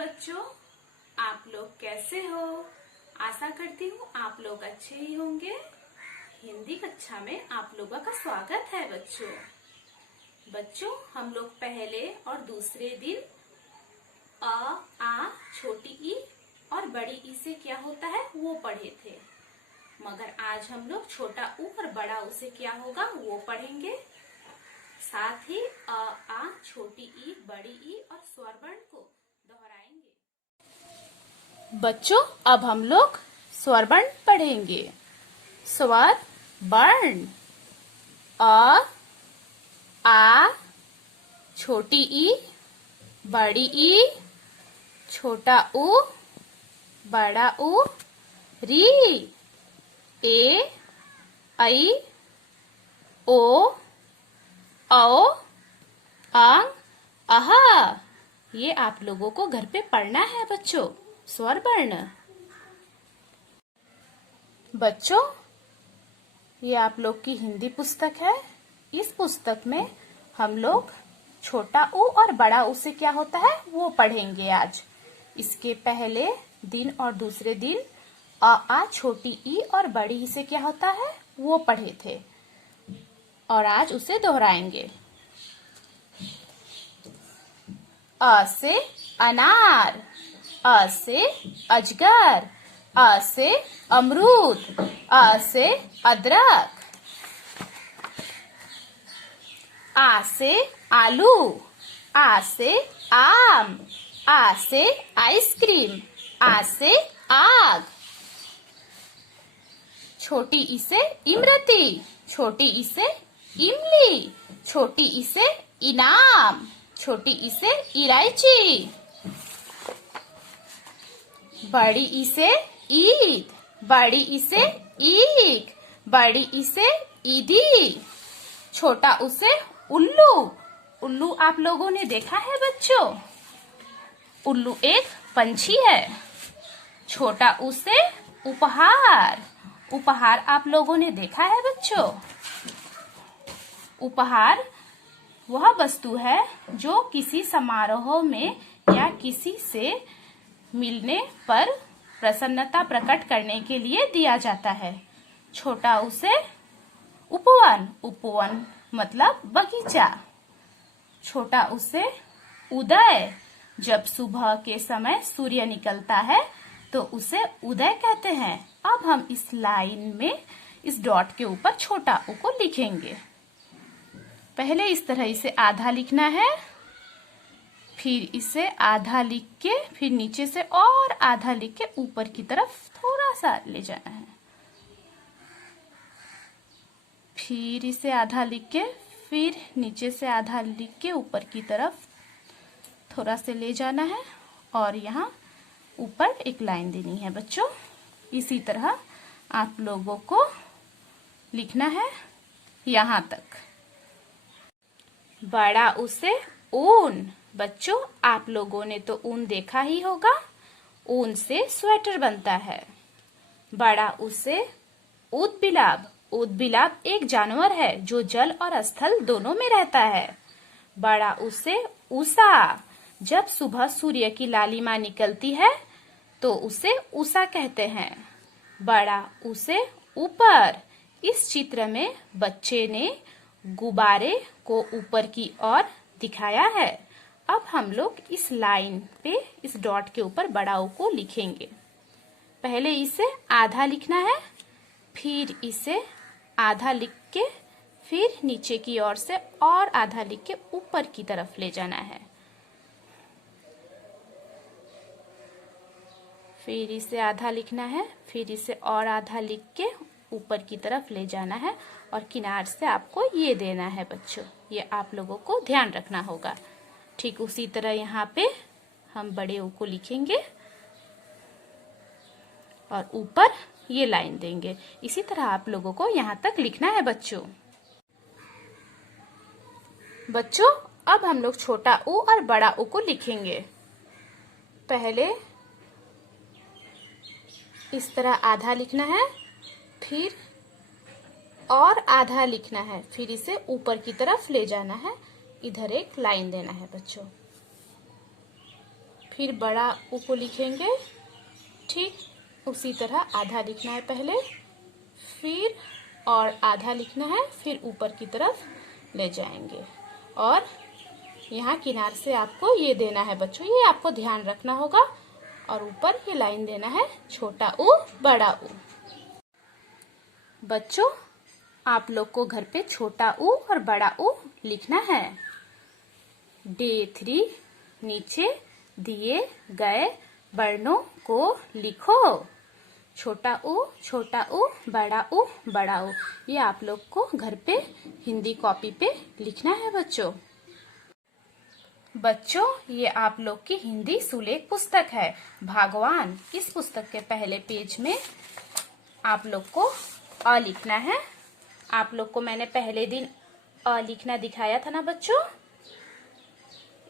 बच्चों, आप लोग कैसे हो? आशा करती हूँ आप लोग अच्छे ही होंगे। हिंदी कक्षा में आप लोगों का स्वागत है बच्चों, हम लोग पहले और दूसरे दिन अ, आ, छोटी ई और बड़ी ई से क्या होता है वो पढ़े थे। मगर आज हम लोग छोटा ऊ और बड़ा ऊ से क्या होगा वो पढ़ेंगे। साथ ही अ, आ, छोटी ई, बड़ी ई और स्वर वर्ण को दोहराएंगे। बच्चों, अब हम लोग स्वर वर्ण पढ़ेंगे। स्वर वर्ण अ, आ, छोटी ई, बड़ी ई, छोटा ऊ, बड़ा ऊ, री, ए, ऐ, ओ, औ, आंग, अहा। ये आप लोगों को घर पे पढ़ना है बच्चों, स्वर वर्ण। बच्चों, ये आप लोग की हिंदी पुस्तक है। इस पुस्तक में हम लोग छोटा ऊ और बड़ा ऊ से क्या होता है वो पढ़ेंगे आज। इसके पहले दिन और दूसरे दिन आ, छोटी ई और बड़ी ई से क्या होता है वो पढ़े थे और आज उसे दोहराएंगे। अ से अनार, अ से अजगर, अ से अमरूद, अ से अदरक, आ से आलू, आ से आम, आ से आइसक्रीम, आ से आग। छोटी ई से इमरती, छोटी ई से इमली, छोटी ई से इनाम, छोटी ई से इलायची। बड़ी ई से ईद, बड़ी ई से ईख, बड़ी ई से ईदी। छोटा ऊ से उल्लू, उल्लू आप लोगों ने देखा है बच्चों, उल्लू एक पंछी है। छोटा ऊ से उपहार, उपहार आप लोगों ने देखा है बच्चों। उपहार वह वस्तु है जो किसी समारोह में या किसी से मिलने पर प्रसन्नता प्रकट करने के लिए दिया जाता है। छोटा ऊ से उपवन, उपवन मतलब बगीचा। छोटा ऊ से उदय, जब सुबह के समय सूर्य निकलता है तो उसे उदय कहते हैं। अब हम इस लाइन में इस डॉट के ऊपर छोटा ऊ को लिखेंगे। पहले इस तरह इसे आधा लिखना है, फिर इसे आधा लिख के फिर नीचे से और आधा लिख के ऊपर की तरफ थोड़ा सा ले जाना है। फिर इसे आधा लिख के फिर नीचे से आधा लिख के ऊपर की तरफ थोड़ा से ले जाना है और यहाँ ऊपर एक लाइन देनी है बच्चों। इसी तरह आप लोगों को लिखना है यहाँ तक। बड़ा ऊ से ऊन, बच्चों आप लोगों ने तो ऊन देखा ही होगा, ऊन से स्वेटर बनता है। बड़ा ऊ से ऊदबिलाव, ऊदबिलाव एक जानवर है जो जल और स्थल दोनों में रहता है। बड़ा ऊ से उषा, जब सुबह सूर्य की लालिमा निकलती है तो उसे उषा कहते हैं। बड़ा ऊ से ऊपर, इस चित्र में बच्चे ने गुब्बारे को ऊपर की ओर दिखाया है। अब हम लोग इस लाइन पे इस डॉट के ऊपर बड़ा ऊ को लिखेंगे। पहले इसे आधा लिखना है, फिर इसे आधा लिख के फिर नीचे की ओर से और आधा लिख के ऊपर की तरफ ले जाना है। फिर इसे आधा लिखना है, फिर इसे और आधा लिख के ऊपर की तरफ ले जाना है और किनार से आपको ये देना है बच्चों। ये आप लोगों को ध्यान रखना होगा। ठीक उसी तरह यहाँ पे हम बड़े ऊ को लिखेंगे और ऊपर ये लाइन देंगे। इसी तरह आप लोगों को यहाँ तक लिखना है बच्चों। बच्चों, अब हम लोग छोटा ऊ और बड़ा ऊ को लिखेंगे। पहले इस तरह आधा लिखना है, फिर और आधा लिखना है, फिर इसे ऊपर की तरफ ले जाना है। इधर एक लाइन देना है बच्चों। फिर बड़ा ऊ को लिखेंगे। ठीक उसी तरह आधा लिखना है पहले, फिर और आधा लिखना है, फिर ऊपर की तरफ ले जाएंगे और यहाँ किनार से आपको ये देना है बच्चों, ये आपको ध्यान रखना होगा। और ऊपर ये लाइन देना है, छोटा ऊ बड़ा ऊ। बच्चों आप लोग को घर पे छोटा ऊ और बड़ा ऊ लिखना है। डे 3 नीचे दिए गए वर्णों को लिखो। छोटा ऊ, बड़ा ऊ, बड़ा ऊ। ये आप लोग को घर पे हिंदी कॉपी पे लिखना है बच्चों। बच्चों ये आप लोग की हिंदी सुलेख पुस्तक है भागवान। इस पुस्तक के पहले पेज में आप लोग को अ लिखना है। आप लोग को मैंने पहले दिन अ लिखना दिखाया था ना बच्चों।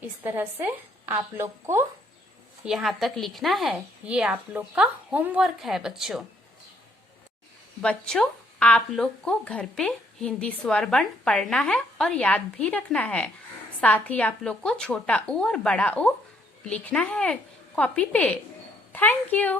इस तरह से आप लोग को यहाँ तक लिखना है। ये आप लोग का होमवर्क है बच्चों। बच्चों आप लोग को घर पे हिंदी स्वर वर्ण पढ़ना है और याद भी रखना है। साथ ही आप लोग को छोटा ऊ और बड़ा ऊ लिखना है कॉपी पे। Thank you.